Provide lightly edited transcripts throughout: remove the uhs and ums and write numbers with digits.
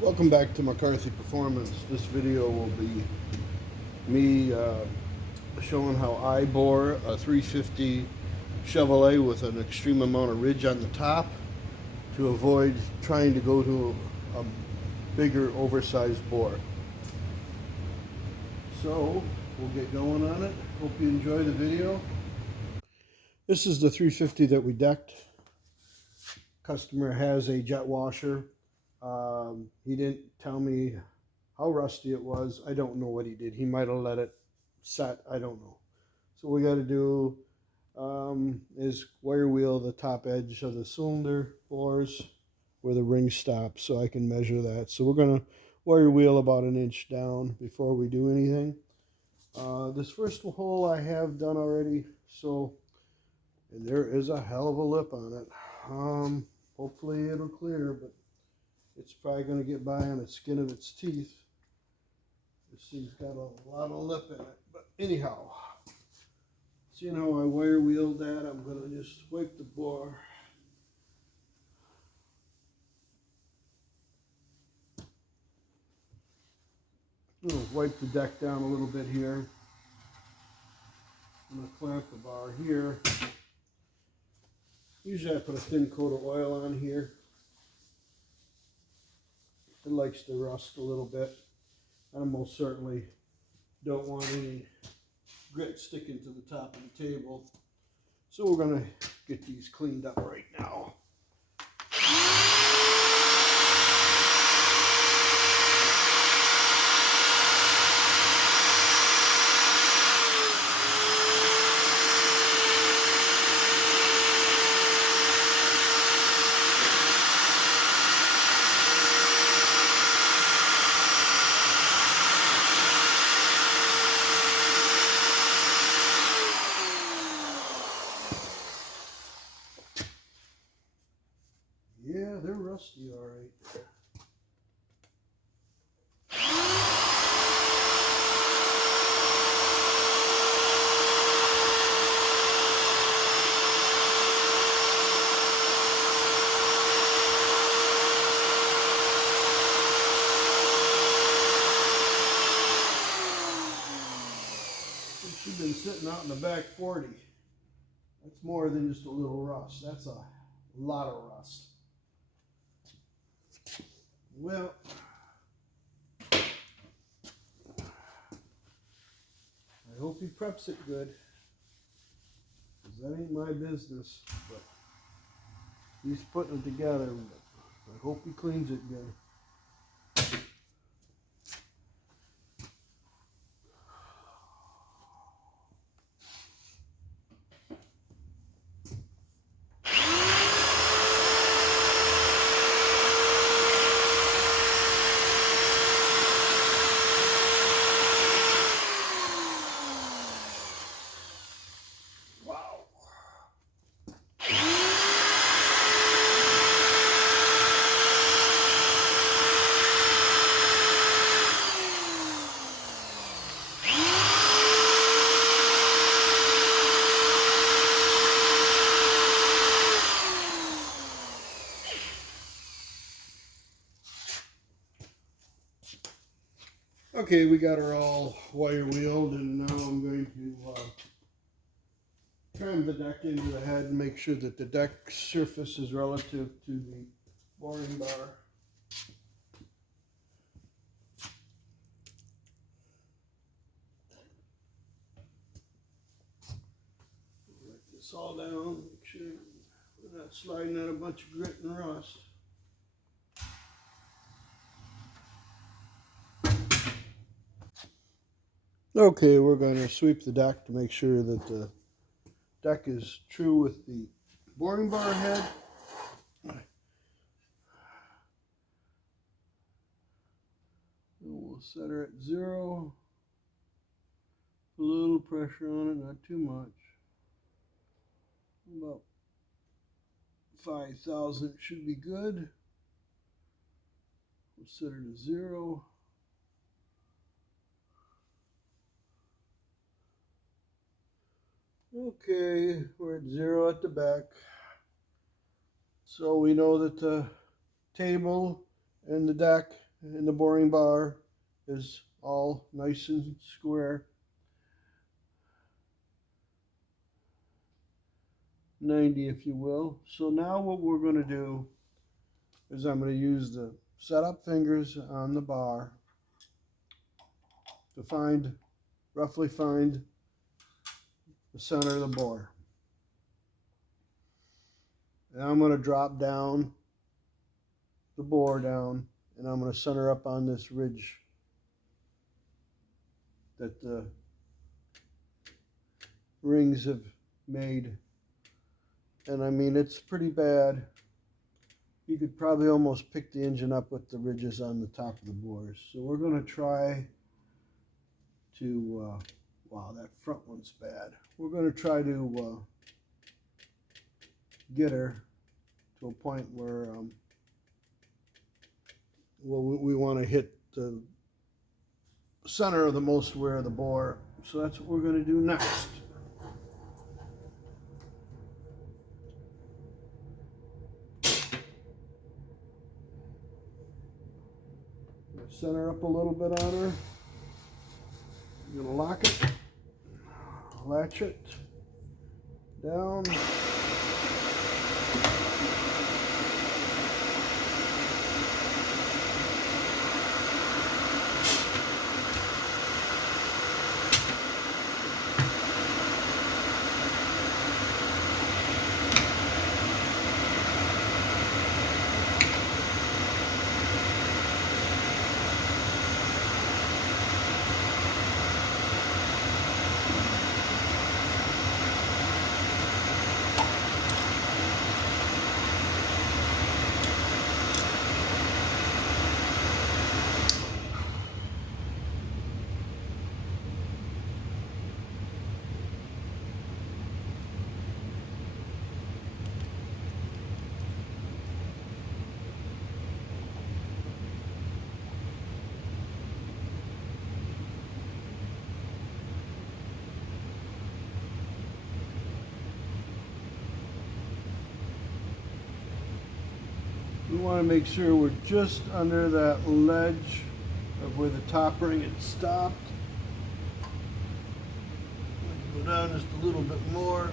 Welcome back to McCarthy Performance. This video will be me showing how I bore a 350 Chevrolet with an extreme amount of ridge on the top to avoid trying to go to a bigger oversized bore. So we'll get going on it. Hope you enjoy the video. This is the 350 that we decked. Customer has a jet washer. He didn't tell me how rusty it was. I don't know what he did. He might have let it set. I don't know. So what we got to do is wire wheel the top edge of the cylinder bores where the ring stops so I can measure that. So we're going to wire wheel about 1 inch down before we do anything. This first hole I have done already. So, and there is a hell of a lip on it. Hopefully it'll clear, but it's probably going to get by on the skin of its teeth. This thing's got a lot of lip in it. But anyhow, seeing how I wire wheeled that, I'm going to just wipe the bore. I'm going to wipe the deck down a little bit here. I'm going to clamp the bar here. Usually I put a thin coat of oil on here. It likes to rust a little bit. I most certainly don't want any grit sticking to the top of the table. So we're going to get these cleaned up right now. Yeah, they're rusty, all right. She's been sitting out in the back 40. That's more than just a little rust. That's a lot of rust. Well, I hope he preps it good, because that ain't my business, but he's putting it together. I hope he cleans it good. Okay, we got her all wire wheeled, and now I'm going to trim the deck into the head and make sure that the deck surface is relative to the boring bar. Write this all down, make sure we're not sliding out a bunch of grit and rust. Okay, we're going to sweep the deck to make sure that the deck is true with the boring bar head. And we'll set her at 0. A little pressure on it, not too much. About 5,000 should be good. We'll set her to 0. Okay, we're at 0 at the back. So we know that the table and the deck and the boring bar is all nice and square. 90, if you will. So now what we're going to do is I'm going to use the setup fingers on the bar to roughly find the center of the bore. And I'm going to drop down the bore down, and I'm going to center up on this ridge that the rings have made. And I mean, it's pretty bad. You could probably almost pick the engine up with the ridges on the top of the bores. So we're going to try to, wow, that front one's bad. We're going to try to get her to a point where we want to hit the center of the most wear of the bore. So that's what we're going to do next. Center up a little bit on her. I'm going to lock it, latch it down. We want to make sure we're just under that ledge of where the top ring had stopped. Go down just a little bit more.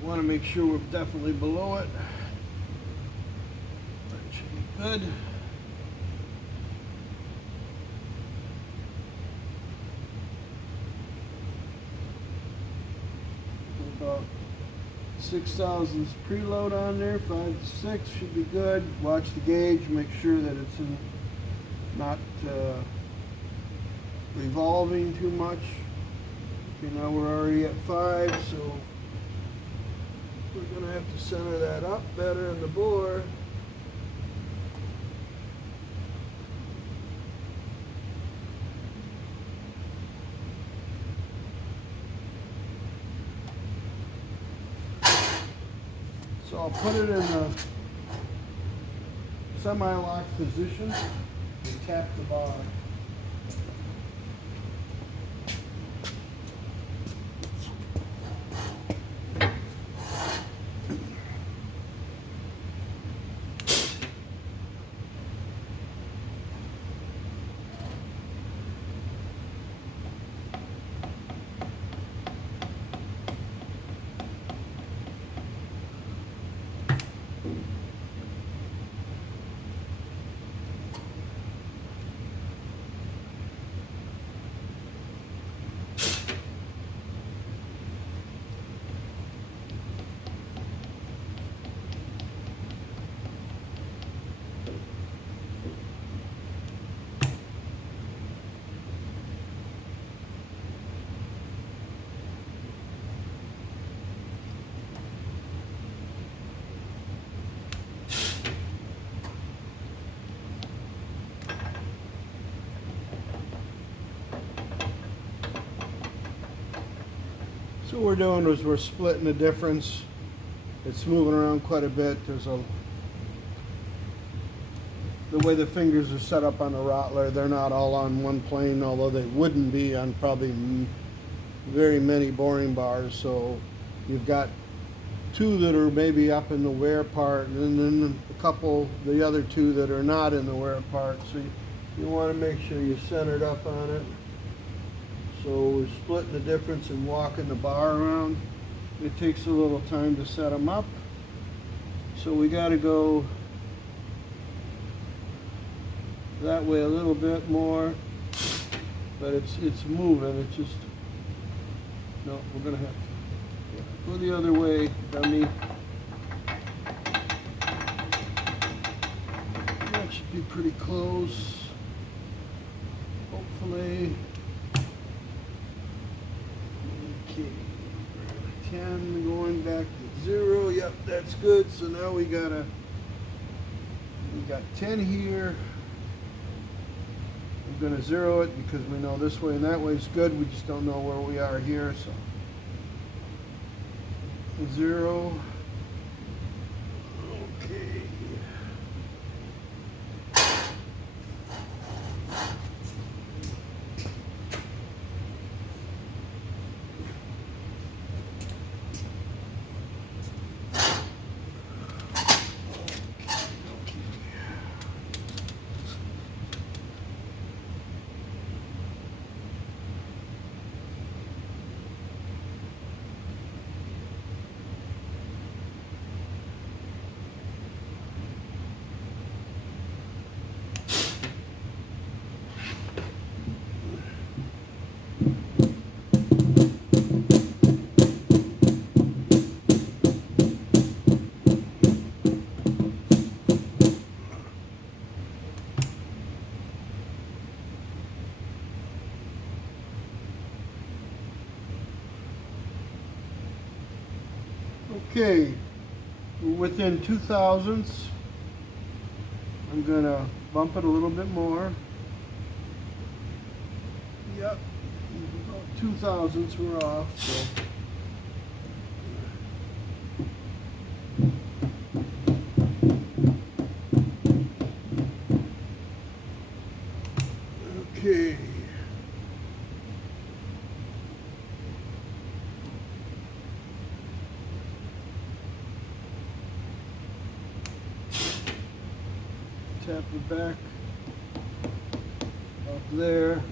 We want to make sure we're definitely below it. That should be good. About 6 thousandths preload on there, 5 to 6 should be good. Watch the gauge, make sure that it's not revolving too much. Okay, now we're already at 5, so we're going to have to center that up better in the bore. So I'll put it in a semi-locked position and tap the bar. So what we're doing is we're splitting the difference. It's moving around quite a bit. The way the fingers are set up on the Rottler, they're not all on one plane, although they wouldn't be on probably very many boring bars. So you've got two that are maybe up in the wear part, and then a couple, the other two that are not in the wear part. So you want to make sure you're centered up on it. So we're splitting the difference and walking the bar around. It takes a little time to set them up. So we got to go that way a little bit more, but it's moving. It's just, no, we're gonna have to go the other way, dummy. That should be pretty close, hopefully. Okay, 10 going back to 0. Yep, that's good. So now we got 10 here. We're going to 0 it because we know this way and that way is good. We just don't know where we are here. So 0. Okay. Okay, within 2 thousandths, I'm going to bump it a little bit more. Yep, about 2 thousandths we're off. So. Okay. Tap it back up there.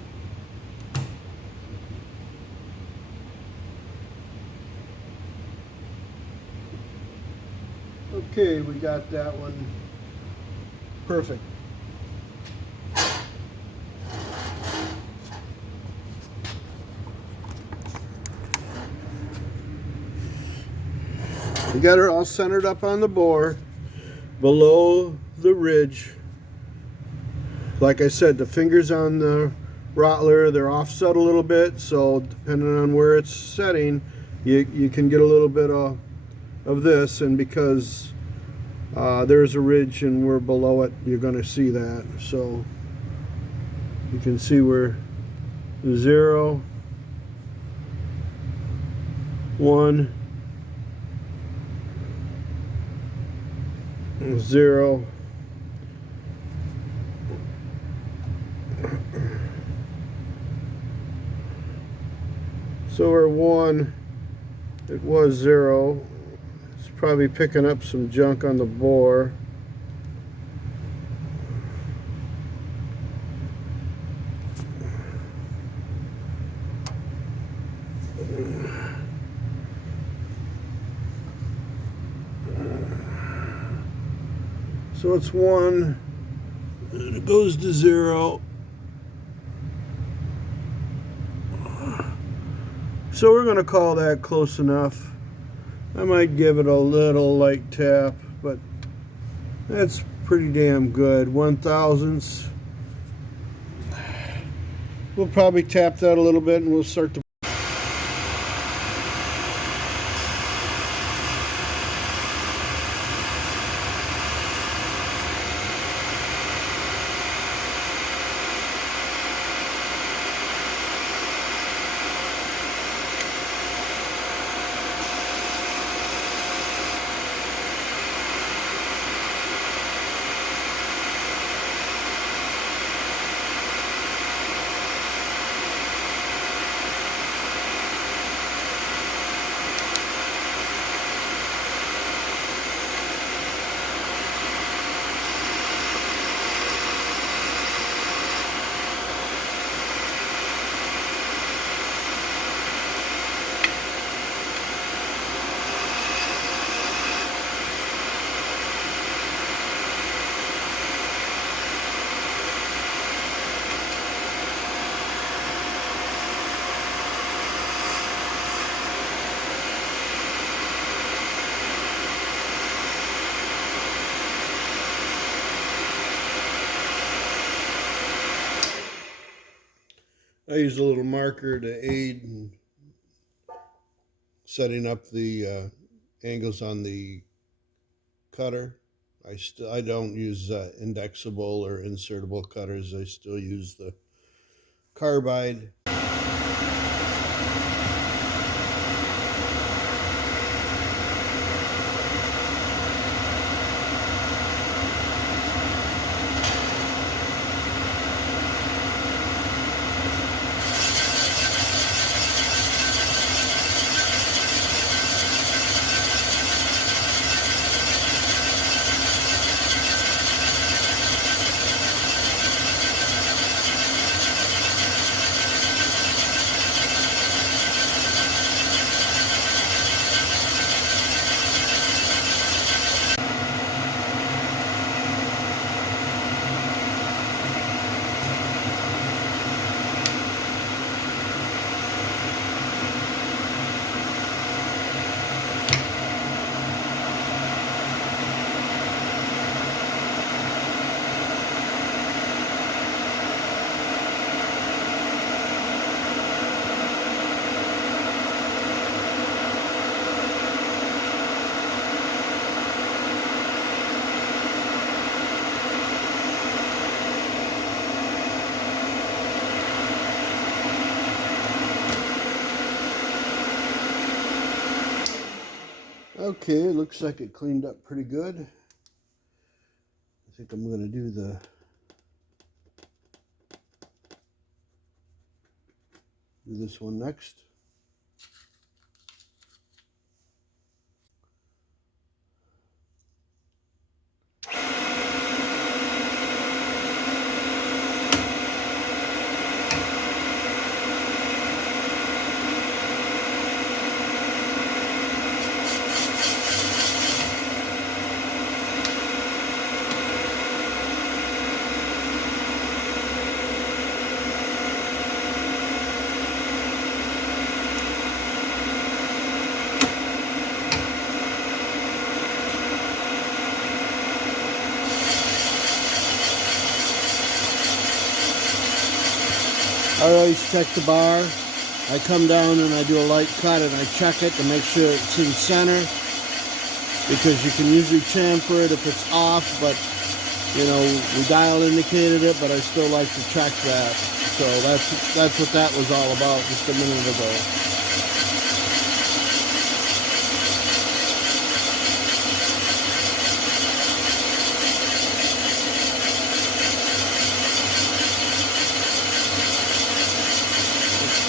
Okay, we got that one perfect. We got her all centered up on the bore below the ridge. Like I said, the fingers on the Rottler, they're offset a little bit, so depending on where it's setting, you can get a little bit of this, and because there's a ridge and we're below it, you're going to see that. So you can see we're 0, 1, 0. So we're 1, it was 0. It's probably picking up some junk on the bore. So it's 1, and it goes to 0. So we're going to call that close enough. I might give it a little light tap, but that's pretty damn good. 1/1000ths. We'll probably tap that a little bit and we'll start to I use a little marker to aid in setting up the angles on the cutter. I don't use indexable or insertable cutters. I still use the carbide. Okay, it looks like it cleaned up pretty good. I think I'm going to do this one next. I always check the bar. I come down and I do a light cut and I check it to make sure it's in center, because you can usually chamfer it if it's off, but you know, we dial indicated it, but I still like to check that. So that's what that was all about just a minute ago.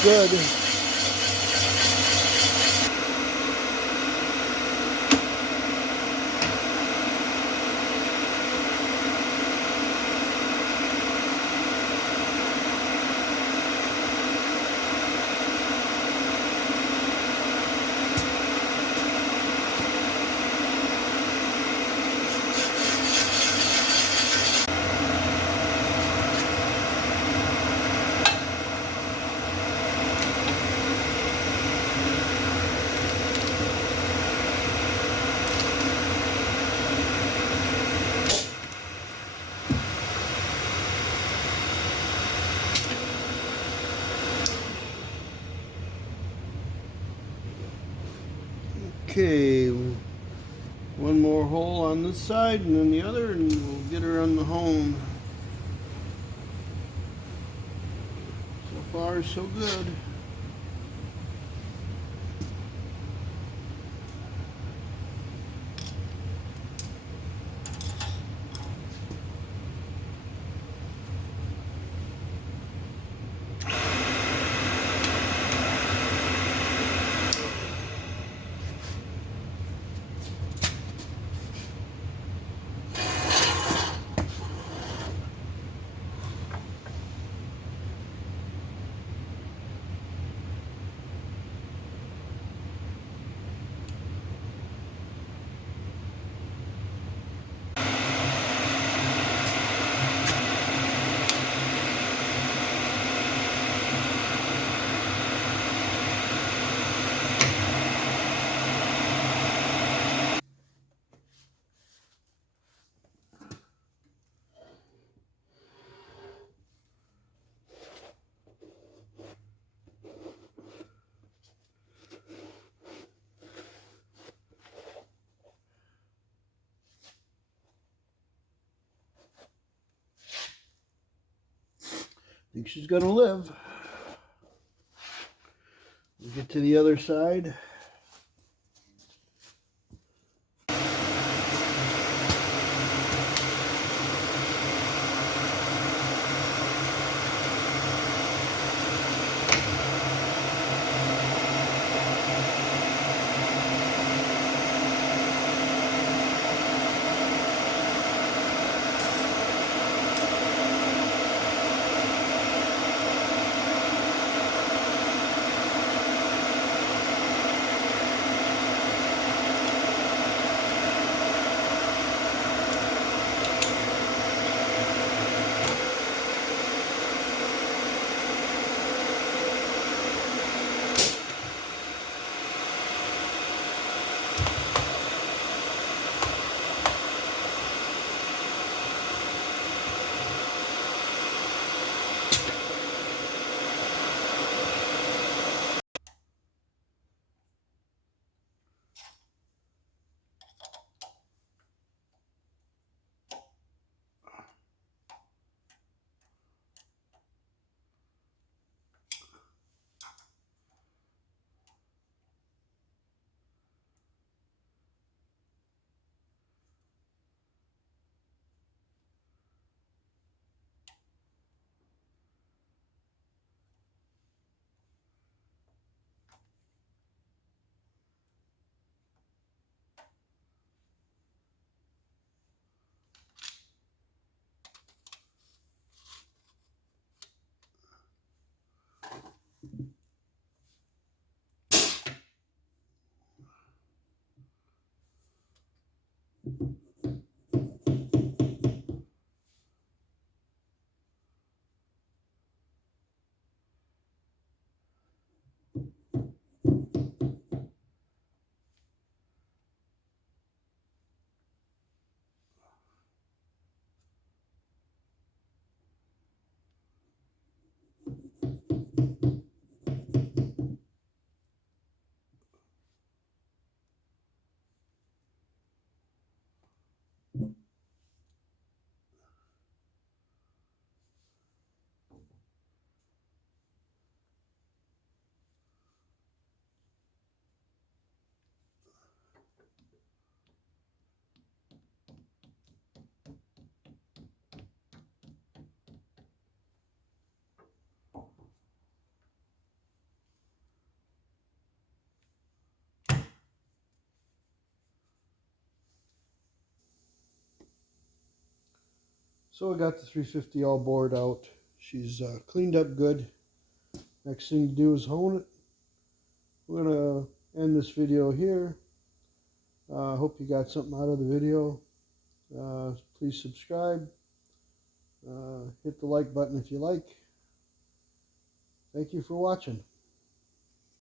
Good. Okay, one more hole on this side and then the other, and we'll get her on the home. So far, so good. think she's gonna live. We'll get to the other side. So I got the 350 all bored out. She's cleaned up good. Next thing to do is hone it. We're going to end this video here. I hope you got something out of the video. Please subscribe. Hit the like button if you like. Thank you for watching.